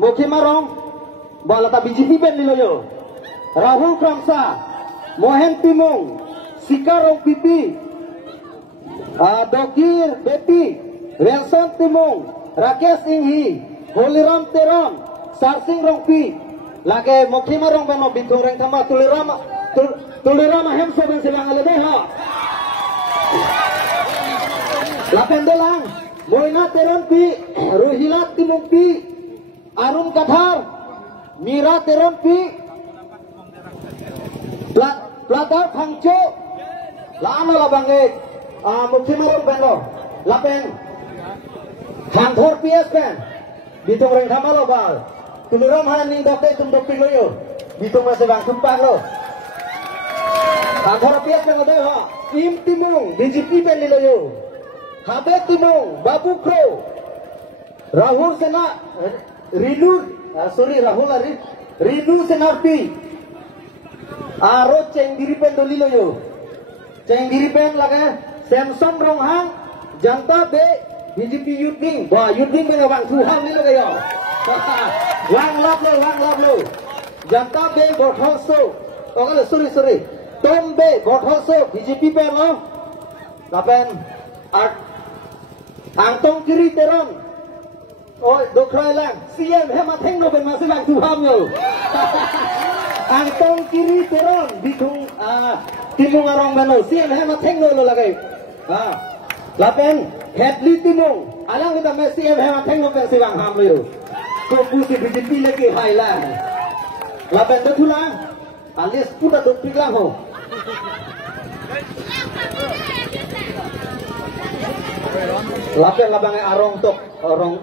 Mokhimarong balata BJP ben liloyo Rahul Kramsa Mohen Timung Sikarong Pipi Dogir Beti Renson Timung Rakesh Inghi Holiram Teron Sarsing Rongpi lage Mokhimarong beno bitung reng thama tulirama hemso ben silang alebe ha Lapendelang Moina Teron Pi Ruhila Timung Pi Arun Kathar Mira Teron Pi Platar Phangcho Lama Labange Mokhimarong beno Lapen Phangthor PS pen bitung reng thama lo bal tuluram haning dokte tum dokte loyo bitung masih bang sumpah lo Phangthor PS pen ado ha Im Timung BJP pen liloyo Habe Timung Babu Kro Rahul Sena Rinu Senarpi Aro Cengdiri pen doliloyo Cengdiri pen laga Samson Ronghang Janta Be BJP Yuding wah Yuding dengan bang Suhang ni lo kayo Wang lap lo Janta Be Gothoso sorry Tom Be Gothoso BJP pen lo Lapen Angtong Kiri Teron oh dokrai lang CM hemat heng no ben masih bang Suhang yo Angtong Kiri Teron bitung Timung Arong beno CM hemat heng no lo lagay Lapen Hedli Timung alang kita Messi hemat heng no ben silang ham lo Kupusi BJP lagi highland Lapen betulang alias puta dokpik lang ho Lapen labangai arong tok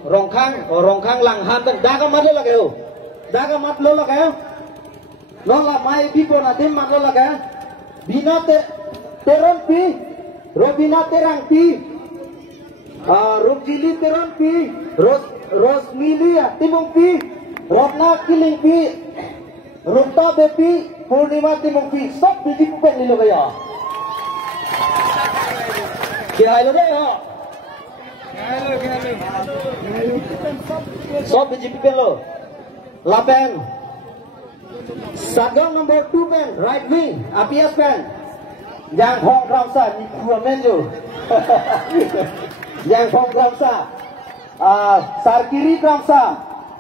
rongkang langhan dan daga mat lo lagi ho daga mat lo lagi ho nola mai pipo na tim mat lo lagi bina teron pi Robina Terang pi Rukjili Teron pi Rosmili Timung pi Rokna Kiling pi Rukta Bepi Purnima Timung pi sob BJP pen nilo kaya kaya lo deh ho sob BJP pen lo Lapen Sagong number 2 pen right wing APS pen Yang Hong Kramsa ni dua menu Yang Hong Kramsa Sarkiri Kramsa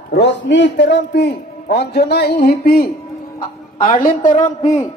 Rosmi Teron pi Onjona Inghipi Arlin Teron pi